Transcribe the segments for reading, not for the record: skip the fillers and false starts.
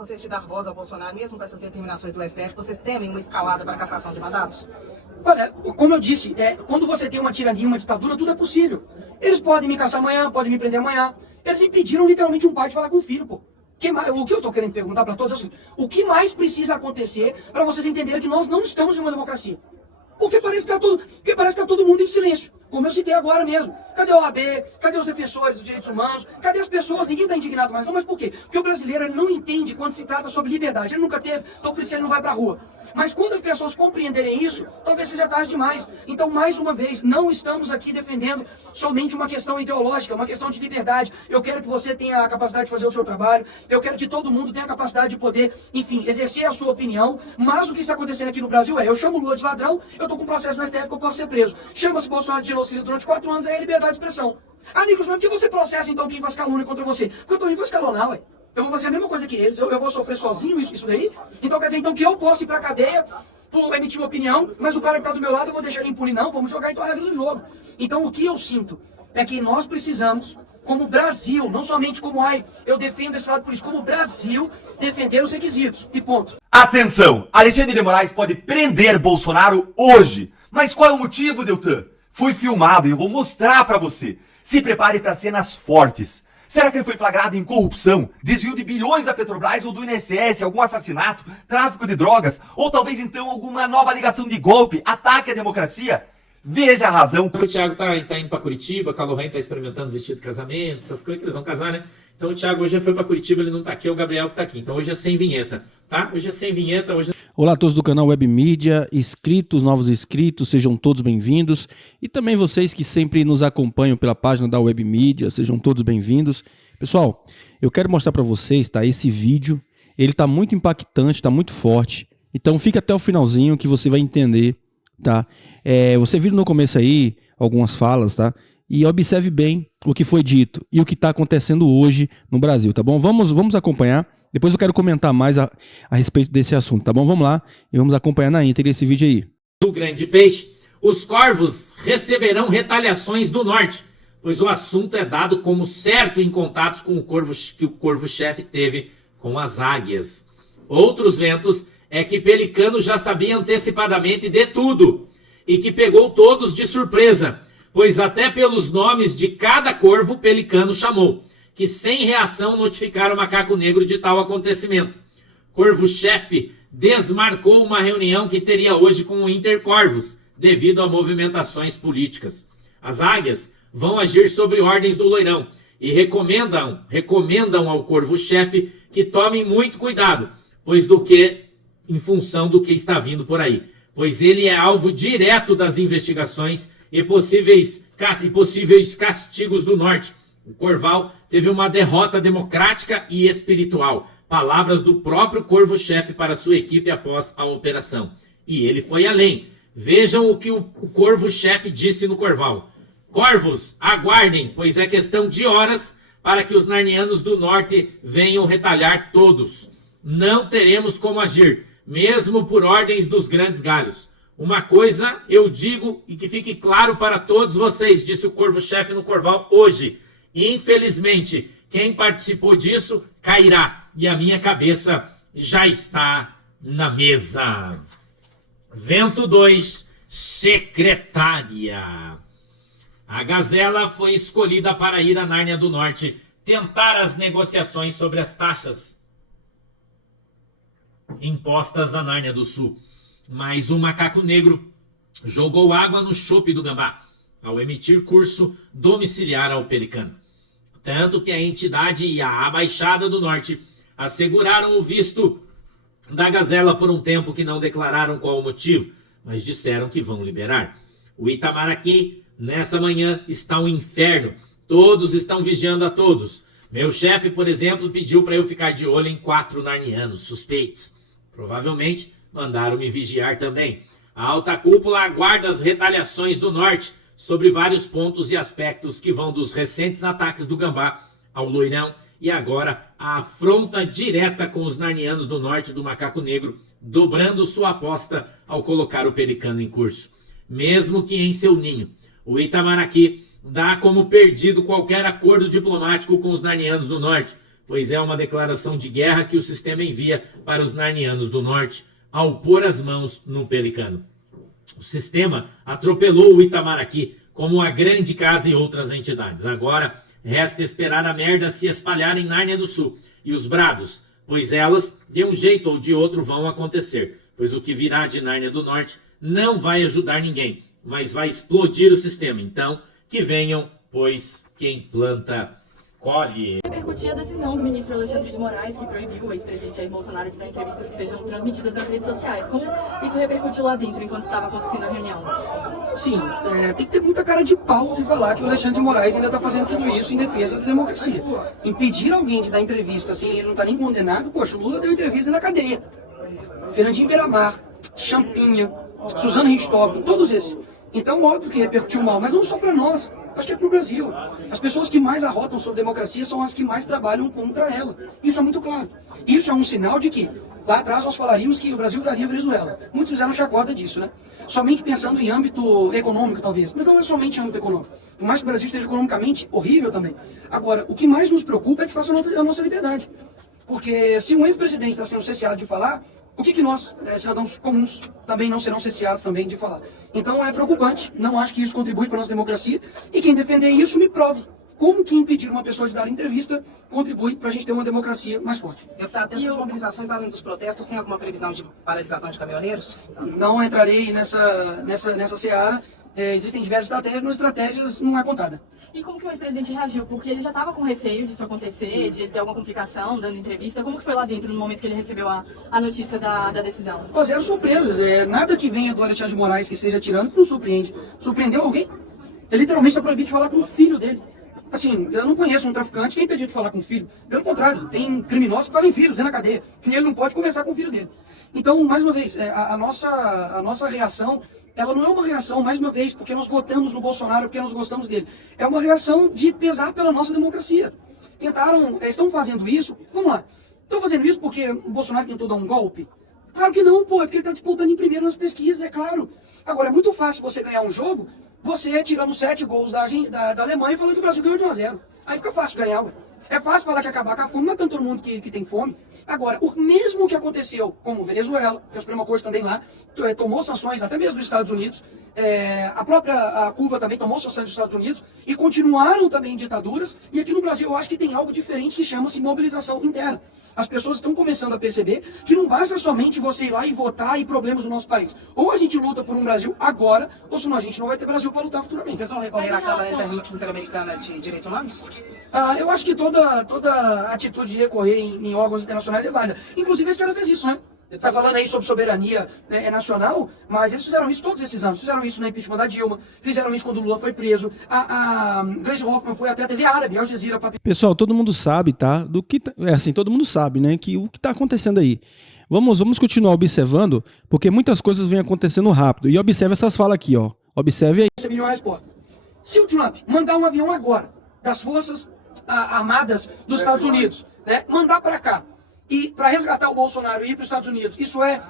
vocês de dar voz ao Bolsonaro, mesmo com essas determinações do STF, vocês temem uma escalada para a cassação de mandatos? Olha, como eu disse, quando você tem uma tirania, uma ditadura, tudo é possível. Eles podem me caçar amanhã, podem me prender amanhã. Eles impediram literalmente um pai de falar com o filho, pô. O que eu tô querendo perguntar para todos é o seguinte: o que mais precisa acontecer para vocês entenderem que nós não estamos em uma democracia? Porque parece que tá todo mundo em silêncio. Como eu citei agora mesmo. Cadê o AB? Cadê os defensores dos direitos humanos? Cadê as pessoas? Ninguém está indignado mais não. Mas por quê? Porque o brasileiro ele não entende quando se trata sobre liberdade. Ele nunca teve, então por isso que ele não vai pra rua. Mas quando as pessoas compreenderem isso, talvez seja tarde demais. Então, mais uma vez, não estamos aqui defendendo somente uma questão ideológica, uma questão de liberdade. Eu quero que você tenha a capacidade de fazer o seu trabalho. Eu quero que todo mundo tenha a capacidade de poder, enfim, exercer a sua opinião. Mas o que está acontecendo aqui no Brasil eu chamo o Lula de ladrão, eu tô com um processo no STF que eu posso ser preso. Chama-se Bolsonaro de genocídio durante 4 anos, aí é liberdade de expressão. Ah, Nicolas, mas por que você processa então quem faz calúnia contra você? Porque eu também vou escalonar, ué. Eu vou fazer a mesma coisa que eles, eu vou sofrer sozinho isso daí? Então quer dizer então que eu posso ir pra cadeia por emitir uma opinião, mas o cara que tá do meu lado eu vou deixar ele impune? Não, vamos jogar então a regra do jogo. Então o que eu sinto é que nós precisamos, como Brasil, não somente como eu defendo esse lado político, como Brasil, defender os requisitos. E ponto. Atenção! Alexandre de Moraes pode prender Bolsonaro hoje. Mas qual é o motivo, Deltan? Foi filmado e eu vou mostrar pra você. Se prepare para cenas fortes. Será que ele foi flagrado em corrupção, desvio de bilhões da Petrobras ou do INSS, algum assassinato, tráfico de drogas, ou talvez então alguma nova ligação de golpe, ataque à democracia? Veja a razão. O Thiago tá indo pra Curitiba, a Lorraine tá experimentando vestido de casamento, essas coisas que eles vão casar, né? Então o Thiago hoje já foi pra Curitiba, ele não tá aqui, é o Gabriel que tá aqui. Então hoje é sem vinheta, tá? Hoje é sem vinheta, hoje... Olá a todos do canal Web Mídia, inscritos, novos inscritos, sejam todos bem-vindos. E também vocês que sempre nos acompanham pela página da Web Mídia, sejam todos bem-vindos. Pessoal, eu quero mostrar para vocês, tá, esse vídeo, ele tá muito impactante, tá muito forte. Então fica até o finalzinho que você vai entender, tá? Você viu no começo aí algumas falas, tá? E observe bem o que foi dito e o que está acontecendo hoje no Brasil, tá bom? Vamos acompanhar. Depois eu quero comentar mais a respeito desse assunto, tá bom? Vamos lá e vamos acompanhar na íntegra esse vídeo aí. Do grande peixe, os corvos receberão retaliações do norte, pois o assunto é dado como certo em contatos com o corvo que o corvo-chefe teve com as águias. Outros ventos é que Pelicano já sabia antecipadamente de tudo e que pegou todos de surpresa, pois até pelos nomes de cada corvo Pelicano chamou, que sem reação notificaram o macaco negro de tal acontecimento. Corvo-chefe desmarcou uma reunião que teria hoje com o Intercorvos, devido a movimentações políticas. As águias vão agir sobre ordens do Loirão e recomendam ao corvo-chefe que tome muito cuidado, em função do que está vindo por aí, pois ele é alvo direto das investigações e possíveis castigos do norte. O Corval teve uma derrota democrática e espiritual. Palavras do próprio corvo-chefe para sua equipe após a operação. E ele foi além. Vejam o que o corvo-chefe disse no Corval. Corvos, aguardem, pois é questão de horas para que os narnianos do norte venham retalhar todos. Não teremos como agir, mesmo por ordens dos grandes galhos. Uma coisa eu digo e que fique claro para todos vocês, disse o corvo-chefe no Corval hoje. Infelizmente, quem participou disso cairá e a minha cabeça já está na mesa. Vento 2, secretária. A Gazela foi escolhida para ir à Nárnia do Norte tentar as negociações sobre as taxas impostas à Nárnia do Sul. Mas o macaco negro jogou água no chope do gambá ao emitir curso domiciliar ao Pelicano. Tanto que a entidade e a Baixada do Norte asseguraram o visto da Gazela por um tempo que não declararam qual o motivo, mas disseram que vão liberar. O Itamaraty, nessa manhã, está um inferno. Todos estão vigiando a todos. Meu chefe, por exemplo, pediu para eu ficar de olho em 4 narnianos suspeitos. Provavelmente mandaram me vigiar também. A alta cúpula aguarda as retaliações do norte sobre vários pontos e aspectos que vão dos recentes ataques do gambá ao Loirão e agora a afronta direta com os narnianos do norte do macaco negro, dobrando sua aposta ao colocar o Pelicano em curso. Mesmo que em seu ninho, o Itamaraty dá como perdido qualquer acordo diplomático com os narnianos do norte, pois é uma declaração de guerra que o sistema envia para os narnianos do norte ao pôr as mãos no Pelicano. O sistema atropelou o Itamaraty, como a Grande Casa e outras entidades. Agora resta esperar a merda se espalhar em Nárnia do Sul e os brados, pois elas, de um jeito ou de outro, vão acontecer, pois o que virá de Nárnia do Norte não vai ajudar ninguém, mas vai explodir o sistema. Então, que venham, pois quem planta, colhe. Repercutir a decisão do ministro Alexandre de Moraes, que proibiu o ex-presidente Jair Bolsonaro de dar entrevistas que sejam transmitidas nas redes sociais. Como isso repercutiu lá dentro, enquanto estava acontecendo a reunião? Sim, tem que ter muita cara de pau de falar que o Alexandre de Moraes ainda está fazendo tudo isso em defesa da democracia. Impedir alguém de dar entrevista assim, ele não está nem condenado. Poxa, o Lula deu entrevista na cadeia. Fernandinho Beiramar, Champinha, Suzana Richthofen, todos esses. Então, óbvio que repercutiu mal, mas não só para nós. Acho que é para o Brasil. As pessoas que mais arrotam sobre democracia são as que mais trabalham contra ela. Isso é muito claro. Isso é um sinal de que, lá atrás, nós falaríamos que o Brasil daria a Venezuela. Muitos fizeram chacota disso, né? Somente pensando em âmbito econômico, talvez. Mas não é somente em âmbito econômico. Por mais que o Brasil esteja economicamente horrível também. Agora, o que mais nos preocupa é de fato a nossa liberdade. Porque se um ex-presidente está sendo cesseado de falar, o que nós, cidadãos comuns, também não serão cesseados também de falar? Então é preocupante, não acho que isso contribui para a nossa democracia, e quem defender isso me prove. Como que impedir uma pessoa de dar entrevista contribui para a gente ter uma democracia mais forte? Deputado, essas mobilizações, além dos protestos, tem alguma previsão de paralisação de caminhoneiros? Não entrarei nessa seara. Existem diversas estratégias, mas estratégias não é contada. E como que o ex-presidente reagiu? Porque ele já estava com receio disso acontecer, de ter alguma complicação dando entrevista. Como que foi lá dentro no momento que ele recebeu a notícia da decisão? Zero surpresas. Nada que venha do Alexandre de Moraes que seja tirando que nos surpreende. Surpreendeu alguém? Ele literalmente está proibido de falar com o filho dele. Assim, eu não conheço um traficante que é impedido de falar com o filho. Pelo contrário, tem criminosos que fazem filhos dentro da cadeia. E ele não pode conversar com o filho dele. Então, mais uma vez, a nossa reação, ela não é uma reação, mais uma vez, porque nós votamos no Bolsonaro, porque nós gostamos dele. É uma reação de pesar pela nossa democracia. Estão fazendo isso, vamos lá. Estão fazendo isso porque o Bolsonaro tentou dar um golpe? Claro que não, pô, é porque ele está disputando em primeiro nas pesquisas, é claro. Agora, é muito fácil você ganhar um jogo, você tirando 7 gols da Alemanha e falando que o Brasil ganhou de 1-0. Aí fica fácil ganhar, ué. É fácil falar que acabar com a fome, matando todo mundo que tem fome. Agora, o mesmo que aconteceu com Venezuela, que a Suprema Corte também lá tomou sanções, até mesmo dos Estados Unidos, a Cuba também tomou sanções dos Estados Unidos, e continuaram também em ditaduras, e aqui no Brasil eu acho que tem algo diferente que chama-se mobilização interna. As pessoas estão começando a perceber que não basta somente você ir lá e votar e problemas do nosso país. Ou a gente luta por um Brasil agora, ou senão a gente não vai ter Brasil para lutar futuramente. Vocês vão recorrer à Câmara Interamericana de Direitos Humanos? Eu acho que toda atitude de recorrer em órgãos internacionais é válida. Inclusive, esse cara fez isso, né? Está falando aí sobre soberania nacional, mas eles fizeram isso todos esses anos. Fizeram isso no impeachment da Dilma, fizeram isso quando o Lula foi preso. A Gleisi Hoffmann foi até a TV árabe, Al Jazeera. Pessoal, todo mundo sabe, tá? Todo mundo sabe, né? Que o que está acontecendo aí. Vamos continuar observando, porque muitas coisas vêm acontecendo rápido. E observe essas falas aqui, ó. Observe aí. Recebi uma resposta. Se o Trump mandar um avião agora, das Forças Armadas dos Estados Unidos, né, mandar para cá, e para resgatar o Bolsonaro e ir para os Estados Unidos, isso é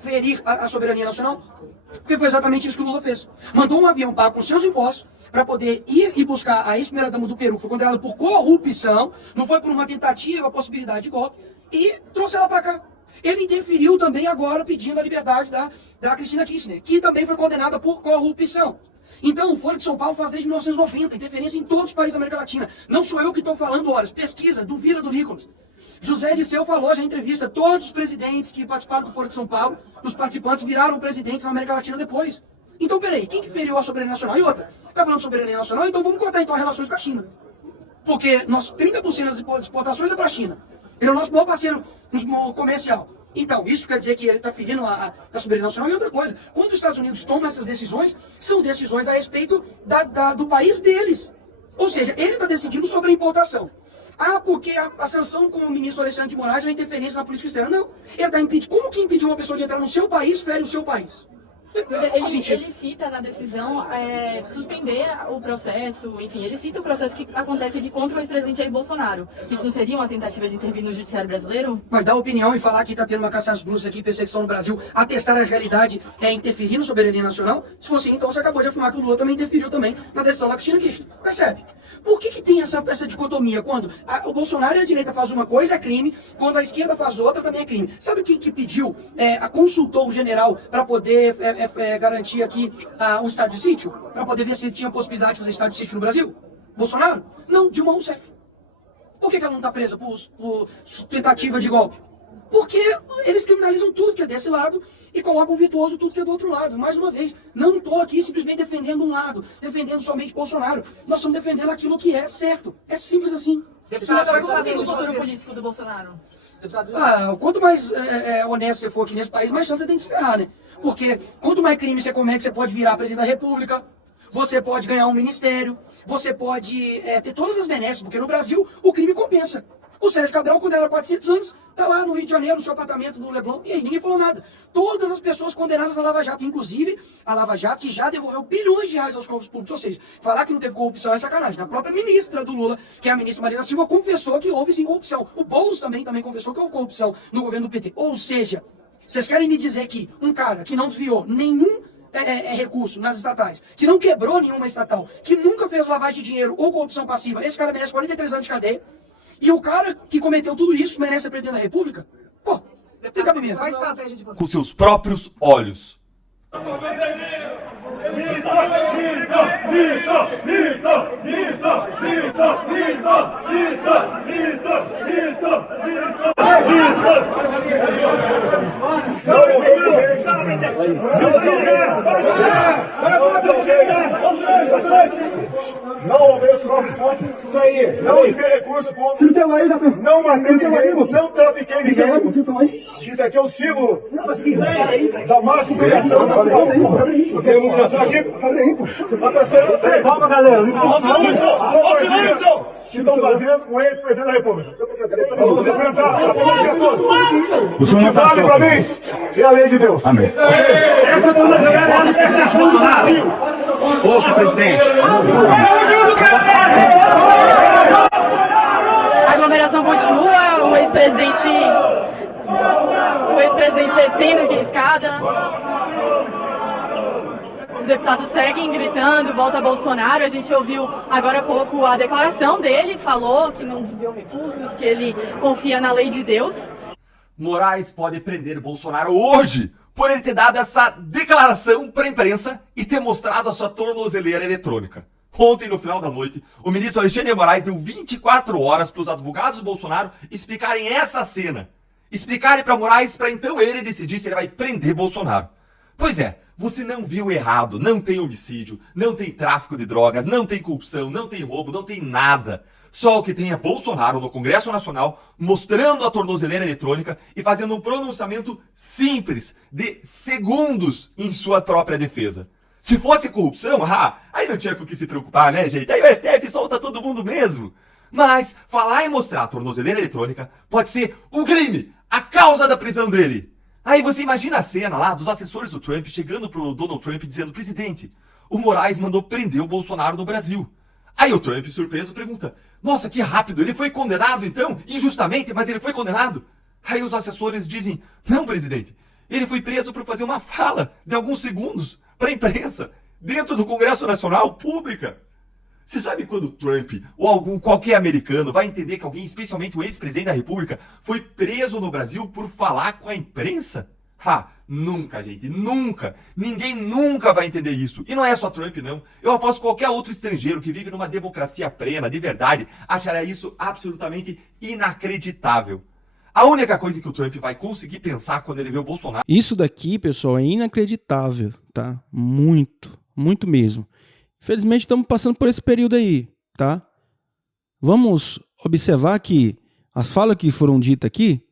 ferir a soberania nacional? Porque foi exatamente isso que o Lula fez. Mandou um avião pago com seus impostos para poder ir e buscar a ex-primeira-dama do Peru, que foi condenada por corrupção, não foi por uma tentativa, a possibilidade de golpe, e trouxe ela para cá. Ele interferiu também agora pedindo a liberdade da Cristina Kirchner, que também foi condenada por corrupção. Então, o Folha de São Paulo faz desde 1990, interferência em todos os países da América Latina. Não sou eu que estou falando horas, pesquisa, duvida do Nicolas. José Disseu falou já em entrevista, todos os presidentes que participaram do Folha de São Paulo, os participantes viraram presidentes na América Latina depois. Então, peraí, quem que feriu a soberania nacional? E outra, está falando de soberania nacional, então vamos cortar então as relações com a China. Porque 30% das exportações é para a China. Ele é o nosso maior parceiro comercial. Então, isso quer dizer que ele está ferindo a soberania nacional. E outra coisa, quando os Estados Unidos tomam essas decisões, são decisões a respeito do país deles. Ou seja, ele está decidindo sobre a importação. Porque a sanção com o ministro Alexandre de Moraes é uma interferência na política externa. Não. Ele está impedindo. Como que impedir uma pessoa de entrar no seu país fere o seu país? Ele cita na decisão suspender o processo, enfim, ele cita o processo que acontece aqui contra o ex-presidente Jair Bolsonaro. Isso não seria uma tentativa de intervir no judiciário brasileiro? Vai dar opinião e falar que está tendo uma caça às bruxas aqui, perseguição no Brasil, atestar a realidade interferir na soberania nacional? Se fosse assim, então você acabou de afirmar que o Lula também interferiu também na decisão da Cristina Kirchner. Percebe? Por que tem essa dicotomia? Quando o Bolsonaro e a direita faz uma coisa, é crime, quando a esquerda faz outra, também é crime. Sabe quem que pediu, consultou o general para poder garantir aqui um estado de sítio? Para poder ver se tinha possibilidade de fazer estado de sítio no Brasil? Bolsonaro? Não, Dilma Rousseff. Por que ela não está presa por tentativa de golpe? Porque eles criminalizam tudo que é desse lado e colocam virtuoso tudo que é do outro lado. Mais uma vez, não estou aqui simplesmente defendendo um lado, defendendo somente Bolsonaro. Nós estamos defendendo aquilo que é certo. É simples assim. Deputado, Qual é o futuro político do Bolsonaro? Quanto mais honesto você for aqui nesse país, mais chance você tem de se ferrar, né? Porque quanto mais crime você comete, você pode virar presidente da República, você pode ganhar um ministério, você pode ter todas as benesses, porque no Brasil o crime compensa. O Sérgio Cabral, condenado a 400 anos, está lá no Rio de Janeiro, no seu apartamento no Leblon, e aí ninguém falou nada. Todas as pessoas condenadas à Lava Jato, inclusive a Lava Jato, que já devolveu bilhões de reais aos cofres públicos. Ou seja, falar que não teve corrupção é sacanagem. A própria ministra do Lula, que é a ministra Marina Silva, confessou que houve sim corrupção. O Boulos também confessou que houve corrupção no governo do PT. Ou seja, vocês querem me dizer que um cara que não desviou nenhum recurso nas estatais, que não quebrou nenhuma estatal, que nunca fez lavagem de dinheiro ou corrupção passiva, esse cara merece 43 anos de cadeia, e o cara que cometeu tudo isso merece ser presidente da República? Pô, tem cabimento. Qual a estratégia de vocês? Com seus próprios olhos. Não houve isso aí. Não tem recurso público. Não matei ninguém. Não trafiquei ninguém. Isso aqui é o símbolo da máxima obrigação. Demonstração aqui. Calma, galera. Que estão fazendo com ele, presidente da República. Vamos enfrentar a política toda. O senhor vale para mim e a lei de Deus. Amém. Essa Ouça, presidente. A aglomeração continua, o ex-presidente descendo de escada. Os deputados seguem gritando, volta Bolsonaro. A gente ouviu agora há pouco a declaração dele, falou que não desviou recursos, que ele confia na lei de Deus. Moraes pode prender Bolsonaro hoje por ele ter dado essa declaração para a imprensa e ter mostrado a sua tornozeleira eletrônica. Ontem, no final da noite, o ministro Alexandre de Moraes deu 24 horas para os advogados do Bolsonaro explicarem essa cena. Explicarem para Moraes para então ele decidir se ele vai prender Bolsonaro. Pois é, você não viu errado, não tem homicídio, não tem tráfico de drogas, não tem corrupção, não tem roubo, não tem nada. Só o que tem é Bolsonaro no Congresso Nacional mostrando a tornozeleira eletrônica e fazendo um pronunciamento simples de segundos em sua própria defesa. Se fosse corrupção, aí não tinha com o que se preocupar, né, gente? Aí o STF solta todo mundo mesmo. Mas falar e mostrar a tornozeleira eletrônica pode ser um crime, a causa da prisão dele. Aí você imagina a cena lá dos assessores do Trump chegando pro Donald Trump dizendo: presidente, o Moraes mandou prender o Bolsonaro no Brasil. Aí o Trump, surpreso, pergunta: nossa, que rápido, ele foi condenado então? Injustamente, mas ele foi condenado? Aí os assessores dizem: não, presidente, ele foi preso por fazer uma fala de alguns segundos para a imprensa, dentro do Congresso Nacional, pública. Você sabe quando o Trump ou qualquer americano vai entender que alguém, especialmente o ex-presidente da República, foi preso no Brasil por falar com a imprensa? Nunca, gente, nunca. Ninguém nunca vai entender isso. E não é só Trump, não. Eu aposto que qualquer outro estrangeiro que vive numa democracia plena, de verdade, achará isso absolutamente inacreditável. A única coisa que o Trump vai conseguir pensar quando ele vê o Bolsonaro... Isso daqui, pessoal, é inacreditável, tá? Muito, muito mesmo. Infelizmente, estamos passando por esse período aí, tá? Vamos observar que as falas que foram ditas aqui,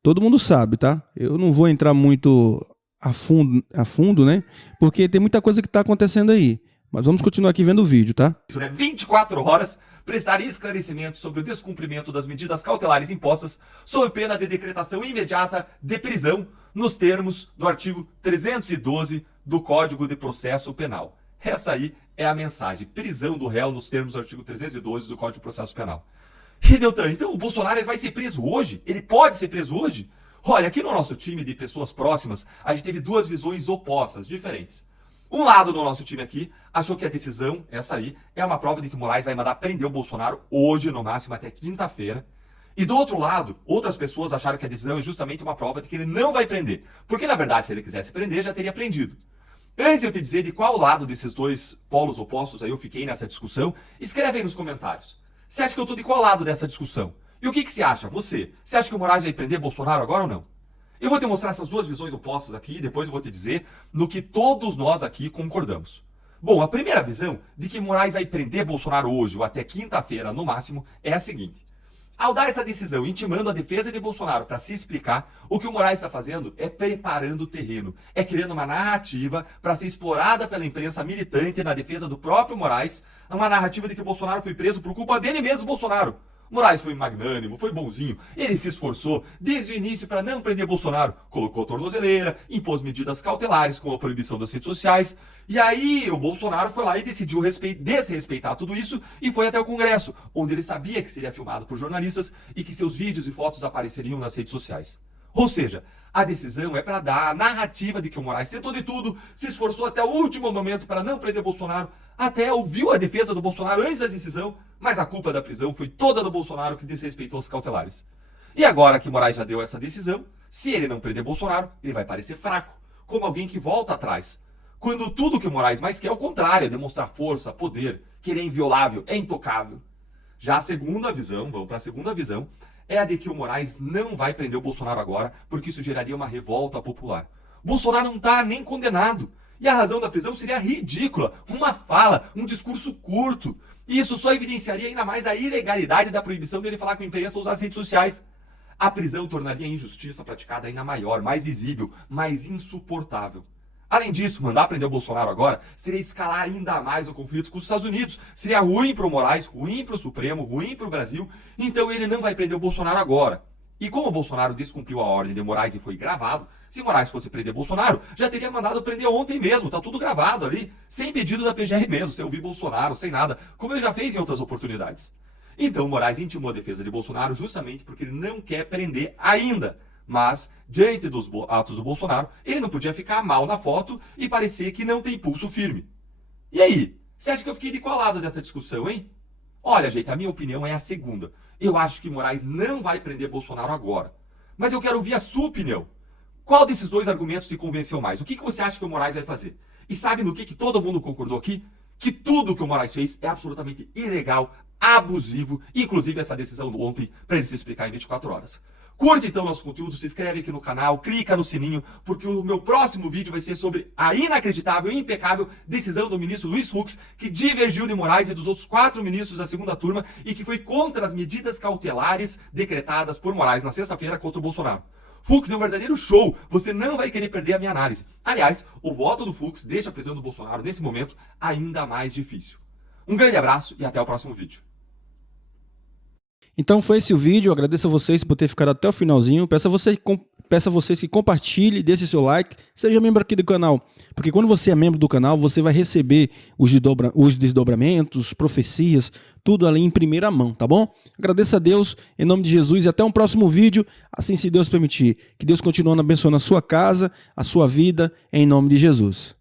todo mundo sabe, tá? Eu não vou entrar muito a fundo, né? Porque tem muita coisa que está acontecendo aí. Mas vamos continuar aqui vendo o vídeo, tá? Isso, né? 24 horas prestar esclarecimentos sobre o descumprimento das medidas cautelares impostas, sob pena de decretação imediata de prisão, nos termos do artigo 312 do Código de Processo Penal. Essa aí é a mensagem, prisão do réu nos termos do artigo 312 do Código de Processo Penal. E Deltan, então o Bolsonaro ele vai ser preso hoje? Ele pode ser preso hoje? Olha, aqui no nosso time de pessoas próximas, a gente teve duas visões opostas, diferentes. Um lado do nosso time aqui achou que a decisão, essa aí, é uma prova de que o Moraes vai mandar prender o Bolsonaro hoje, no máximo até quinta-feira. E do outro lado, outras pessoas acharam que a decisão é justamente uma prova de que ele não vai prender. Porque, na verdade, se ele quisesse prender, já teria prendido. Antes de eu te dizer de qual lado desses dois polos opostos aí eu fiquei nessa discussão, escreve aí nos comentários. Você acha que eu tô de qual lado dessa discussão? E o que você acha? Você acha que o Moraes vai prender Bolsonaro agora ou não? Eu vou te mostrar essas duas visões opostas aqui e depois eu vou te dizer no que todos nós aqui concordamos. Bom, a primeira visão de que Moraes vai prender Bolsonaro hoje ou até quinta-feira no máximo é a seguinte. Ao dar essa decisão, intimando a defesa de Bolsonaro para se explicar, o que o Moraes está fazendo é preparando o terreno, é criando uma narrativa para ser explorada pela imprensa militante na defesa do próprio Moraes, uma narrativa de que Bolsonaro foi preso por culpa dele mesmo, Bolsonaro. Moraes foi magnânimo, foi bonzinho, ele se esforçou desde o início para não prender Bolsonaro, colocou tornozeleira, impôs medidas cautelares como a proibição das redes sociais, e aí o Bolsonaro foi lá e decidiu desrespeitar tudo isso e foi até o Congresso, onde ele sabia que seria filmado por jornalistas e que seus vídeos e fotos apareceriam nas redes sociais. Ou seja, a decisão é para dar a narrativa de que o Moraes tentou de tudo, se esforçou até o último momento para não prender Bolsonaro, até ouviu a defesa do Bolsonaro antes da decisão, mas a culpa da prisão foi toda do Bolsonaro que desrespeitou as cautelares. E agora que Moraes já deu essa decisão, se ele não prender Bolsonaro, ele vai parecer fraco, como alguém que volta atrás. Quando tudo que o Moraes mais quer é o contrário, é demonstrar força, poder, que ele é inviolável, é intocável. Já a segunda visão, vamos para a segunda visão, é a de que o Moraes não vai prender o Bolsonaro agora, porque isso geraria uma revolta popular. Bolsonaro não está nem condenado. E a razão da prisão seria ridícula, uma fala, um discurso curto. E isso só evidenciaria ainda mais a ilegalidade da proibição dele falar com a imprensa ou usar as redes sociais. A prisão tornaria a injustiça praticada ainda maior, mais visível, mais insuportável. Além disso, mandar prender o Bolsonaro agora seria escalar ainda mais o conflito com os Estados Unidos. Seria ruim para o Moraes, ruim para o Supremo, ruim para o Brasil. Então ele não vai prender o Bolsonaro agora. E como o Bolsonaro descumpriu a ordem de Moraes e foi gravado, se Moraes fosse prender Bolsonaro, já teria mandado prender ontem mesmo, tá tudo gravado ali, sem pedido da PGR mesmo, sem ouvir Bolsonaro, sem nada, como ele já fez em outras oportunidades. Então Moraes intimou a defesa de Bolsonaro justamente porque ele não quer prender ainda. Mas, diante dos atos do Bolsonaro, ele não podia ficar mal na foto e parecer que não tem pulso firme. E aí, você acha que eu fiquei de qual lado dessa discussão, hein? Olha, gente, a minha opinião é a segunda. Eu acho que Moraes não vai prender Bolsonaro agora. Mas eu quero ouvir a sua opinião. Qual desses dois argumentos te convenceu mais? O que você acha que o Moraes vai fazer? E sabe no que todo mundo concordou aqui? Que tudo que o Moraes fez é absolutamente ilegal, abusivo, inclusive essa decisão do ontem para ele se explicar em 24 horas. Curte então nosso conteúdo, se inscreve aqui no canal, clica no sininho, porque o meu próximo vídeo vai ser sobre a inacreditável e impecável decisão do ministro Luiz Fux, que divergiu de Moraes e dos outros 4 ministros da segunda turma e que foi contra as medidas cautelares decretadas por Moraes na sexta-feira contra o Bolsonaro. Fux é um verdadeiro show, você não vai querer perder a minha análise. Aliás, o voto do Fux deixa a prisão do Bolsonaro nesse momento ainda mais difícil. Um grande abraço e até o próximo vídeo. Então foi esse o vídeo, eu agradeço a vocês por ter ficado até o finalzinho, peço a vocês que compartilhem, deixe seu like, seja membro aqui do canal, porque quando você é membro do canal, você vai receber os desdobramentos, profecias, tudo ali em primeira mão, tá bom? Agradeço a Deus, em nome de Jesus, e até um próximo vídeo, assim se Deus permitir. Que Deus continue abençoando a sua casa, a sua vida, em nome de Jesus.